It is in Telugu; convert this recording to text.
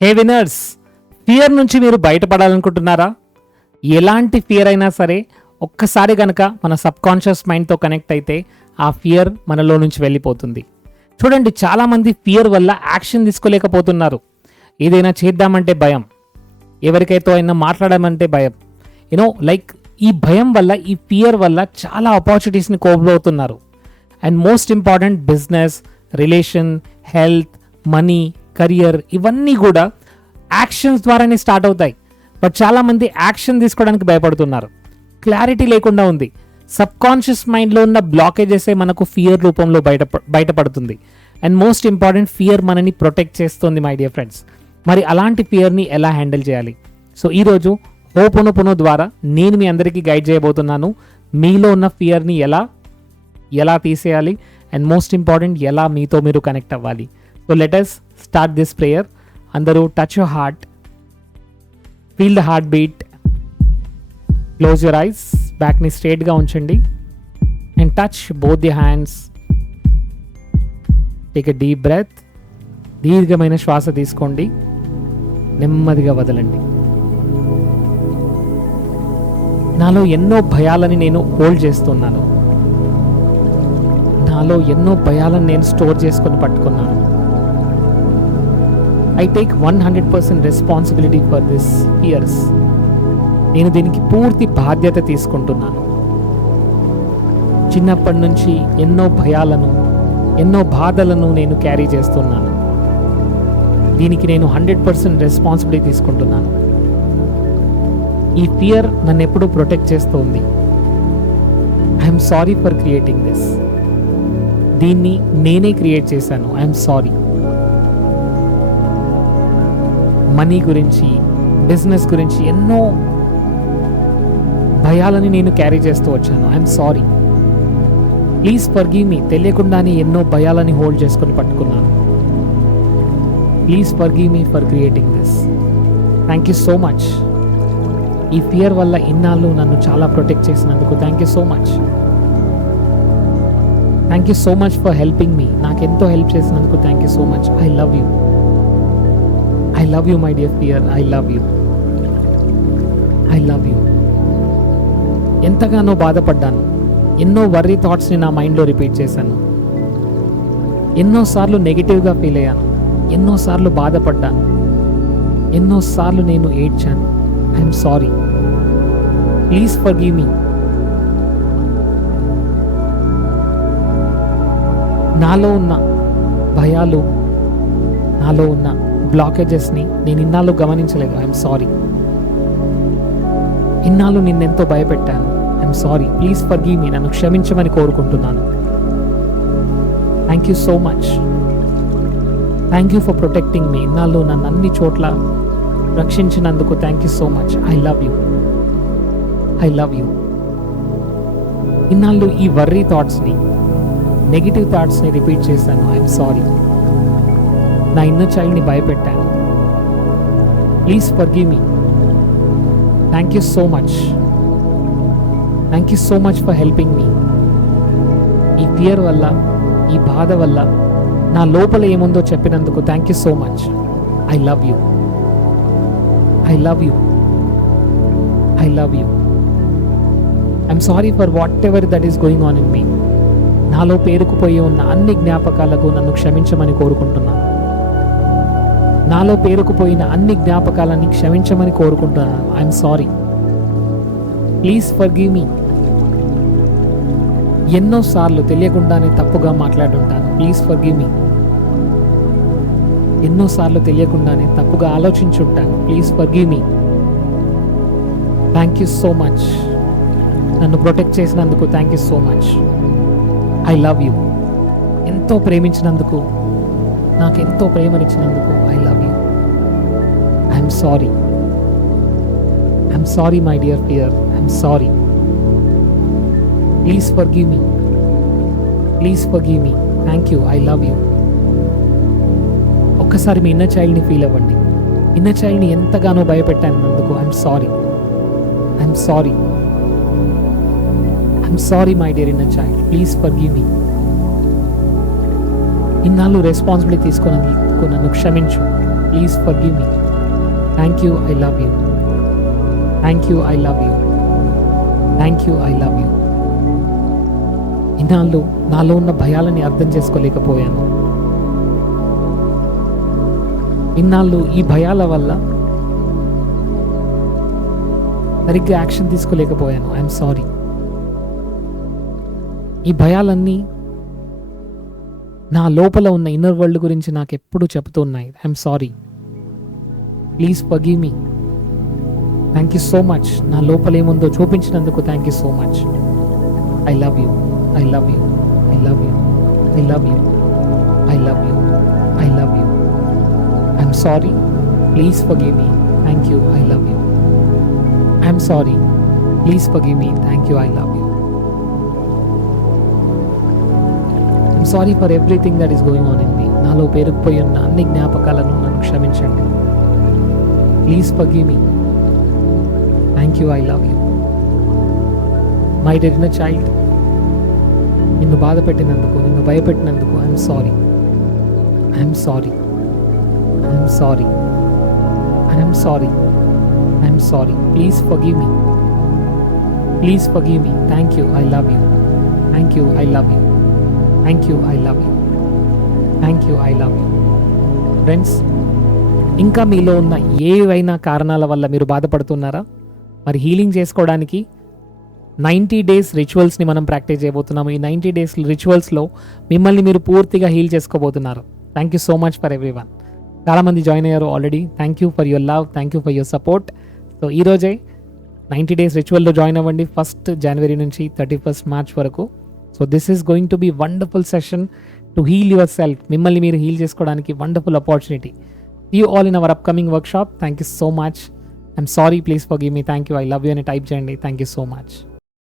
హే వినర్స్, ఫియర్ నుంచి మీరు బయటపడాలనుకుంటున్నారా? ఎలాంటి ఫియర్ అయినా సరే ఒక్కసారి గనక మన సబ్కాన్షియస్ మైండ్తో కనెక్ట్ అయితే ఆ ఫియర్ మనలో నుంచి వెళ్ళిపోతుంది. చూడండి, చాలామంది ఫియర్ వల్ల యాక్షన్ తీసుకోలేకపోతున్నారు. ఏదైనా చేద్దామంటే భయం, ఎవరికైతే అయినా మాట్లాడమంటే భయం. లైక్ ఈ భయం వల్ల, ఈ ఫియర్ వల్ల చాలా ఆపర్చునిటీస్ని కోల్పోతున్నారు. And most important, business, relation, health, money, career, ఇవన్నీ కూడా యాక్షన్స్ ద్వారానే స్టార్ట్ అవుతాయి. బట్ చాలామంది యాక్షన్ తీసుకోవడానికి భయపడుతున్నారు. క్లారిటీ లేకుండా ఉంది. సబ్కాన్షియస్ మైండ్లో ఉన్న బ్లాకేజెసే మనకు ఫియర్ రూపంలో బయటపడుతుంది. అండ్ మోస్ట్ ఇంపార్టెంట్, ఫియర్ మనని ప్రొటెక్ట్ చేస్తుంది మై డియర్ ఫ్రెండ్స్. మరి అలాంటి ఫియర్ని ఎలా హ్యాండిల్ చేయాలి? సో ఈరోజు హోపోనోపోనో ద్వారా నేను మీ అందరికీ గైడ్ చేయబోతున్నాను. మీలో ఉన్న ఫియర్ని ఎలా తీసేయాలి, అండ్ మోస్ట్ ఇంపార్టెంట్, ఎలా మీతో మీరు కనెక్ట్ అవ్వాలి. So let us start this prayer. అందరూ touch your heart, feel the heart beat, close your eyes, బ్యాక్ని స్ట్రేట్గా ఉంచండి and touch both the hands. Take a deep breath. దీర్ఘమైన శ్వాస తీసుకోండి, నెమ్మదిగా వదలండి. నాలో ఎన్నో భయాలని నేను హోల్డ్ చేస్తున్నాను. నాలో ఎన్నో భయాలను నేను స్టోర్ చేసుకొని పట్టుకున్నాను. I take 100% responsibility for this fears. నేను దీనికి పూర్తి బాధ్యత తీసుకుంటున్నాను. చిన్నప్పటి నుంచి ఎన్నో భయాలను, ఎన్నో బాధలను నేను క్యారీ చేస్తున్నాను. దీనికి నేను 100% రెస్పాన్సిబిలిటీ తీసుకుంటున్నాను. ఈ ఫియర్ నన్ను ఎప్పుడూ ప్రొటెక్ట్ చేస్తుంది. I'm sorry for creating this. దీన్ని నేనే క్రియేట్ చేశాను. I'm sorry. మనీ గురించి, బిజినెస్ గురించి ఎన్నో భయాలని నేను క్యారీ చేస్తూ వచ్చాను. I'm sorry. ప్లీజ్ ఫర్గివ్ మీ. తెలియకుండానే ఎన్నో భయాలని హోల్డ్ చేసుకొని పట్టుకున్నాను. Please forgive me for creating this. Thank you so much. ఈ ఫియర్ వల్ల ఇన్నాళ్ళు నన్ను చాలా ప్రొటెక్ట్ చేసినందుకు thank you so much. Thank you so much for helping me. నాకెంతో హెల్ప్ చేసినందుకు thank you so much. I love you. I love you my dear fear. I love you. I love you. ఎంతగానో బాధపడ్డాను. ఎన్నో వర్రీ థాట్స్ని నా మైండ్లో రిపీట్ చేశాను. ఎన్నోసార్లు నెగిటివ్గా ఫీల్ అయ్యాను. ఎన్నోసార్లు బాధపడ్డాను. ఎన్నోసార్లు నేను ఏడ్చాను. I'm sorry. Please forgive me. నాలో ఉన్న భయాలు, నాలో ఉన్న బ్లాకేజెస్ని నేను ఇన్నాళ్ళు గమనించలేదు. I'm sorry. ఇన్నాళ్ళు నిన్నెంతో భయపెట్టాను. I'm sorry. Please forgive me. నన్ను క్షమించమని కోరుకుంటున్నాను. Thank you so much. Thank you for protecting me. ఇన్నాళ్ళు నన్ను అన్ని చోట్ల రక్షించినందుకు thank you so much. I love you. I love you. ఇన్నాళ్ళు ఈ వర్రీ థాట్స్ని, నెగిటివ్ థాట్స్ని రిపీట్ చేశాను. I'm sorry. నా ఇన్నర్ చైల్డ్ని భయపెట్టాను. Please forgive me. Thank you so much. Thank you so much for helping me. ఈ ఫియర్ వల్ల, ఈ బాధ వల్ల నా లోపల ఏముందో చెప్పినందుకు thank you so much. I love you. I love you. I love you. I'm sorry for what ever that is going on in me. నాలో పేరుకుపోయి ఉన్న అన్ని జ్ఞాపకాలకు నన్ను క్షమించమని కోరుకుంటున్నాను. నాలో పేరుకుపోయిన అన్ని జ్ఞాపకాలని క్షమించమని కోరుకుంటున్నాను. I'm sorry. ప్లీజ్ ఫర్గివ్ మీ. ఎన్నోసార్లు తెలియకుండానే తప్పుగా మాట్లాడుంటాను. ప్లీజ్ ఫర్గివ్ మీ. ఎన్నోసార్లు తెలియకుండానే తప్పుగా ఆలోచించుంటాను. Please forgive me. Thank you so much. నన్ను ప్రొటెక్ట్ చేసినందుకు thank you so much. I love you. ఎంతో ప్రేమించినందుకు, నాకెంతో ప్రేమనిచ్చినందుకు I love you. I'm sorry. I'm sorry my dear fear. I'm sorry. Please forgive me. Please forgive me. Thank you. I love you. ఒక్కసారి మీ ఇన్నర్ చైల్డ్ని ఫీల్ అవ్వండి. ఇన్నర్ చైల్డ్ని ఎంతగానో భయపెట్టానందుకు I'm sorry. I'm sorry. I'm sorry my dear inner child. Please forgive మీ. ఇన్నాళ్ళు రెస్పాన్సిబిలిటీ తీసుకున్నందుకు నన్ను క్షమించు. Please forgive me. Thank you, I love you. Thank you, I love you. Thank you, I love you. ఇన్నాళ్ళు నాలో ఉన్న భయాలని అర్థం చేసుకోలేకపోయాను. ఇన్నాళ్ళు ఈ భయాల వల్ల సరిగ్గా యాక్షన్ తీసుకోలేకపోయాను. I'm sorry. ఈ భయాలన్నీ నా లోపల ఉన్న ఇన్నర్ వరల్డ్ గురించి నాకు ఎప్పుడు చెప్తూ ఉన్నాయి. I'm sorry. Please forgive me. Thank you so much. నా లోపల ఏముందో చూపించినందుకు thank you so much. I love you, I love you, I love you, I love you, I love you, I love you. I'm sorry. Please forgive me. Thank you, I love you. I'm sorry. Please forgive me. Thank you, I love you. I'm sorry for everything that is going on in me. నాలో పేరుకుపోయి ఉన్న అన్ని జ్ఞాపకాలను నన్ను క్షమించండి. Please forgive me. Thank you, I love you. My dear child, నిన్ను బాధ పెట్టినందుకు, నిన్ను భయపెట్టినందుకు I'm sorry. I'm sorry. I'm sorry. I'm sorry. I'm sorry. Please forgive me. Please forgive me. Thank you, I love you. Thank you, I love you. Thank you, I love you. Thank you, I love you. Friends, ఇంకా మీలో ఉన్న ఏవైనా కారణాల వల్ల మీరు బాధపడుతున్నారా? మరి హీలింగ్ చేసుకోవడానికి 90 days రిచువల్స్ని మనం ప్రాక్టీస్ చేయబోతున్నాము. ఈ 90 days రిచువల్స్లో మిమ్మల్ని మీరు పూర్తిగా హీల్ చేసుకోబోతున్నారు. Thank you so much for everyone. చాలామంది జాయిన్ అయ్యారు already. Thank you for your love, thank you for your support. So ఈరోజే 90 days రిచువల్లో జాయిన్ అవ్వండి, 1st January నుంచి 31st March వరకు. So this is going to be wonderful session to heal yourself. మిమ్మల్ని మీరు హీల్ చేసుకోవడానికి wonderful opportunity. See you all in our upcoming workshop. Thank you so much. I'm sorry, please forgive me. Thank you, I love you అని టైప్ చేయండి. Thank you so much.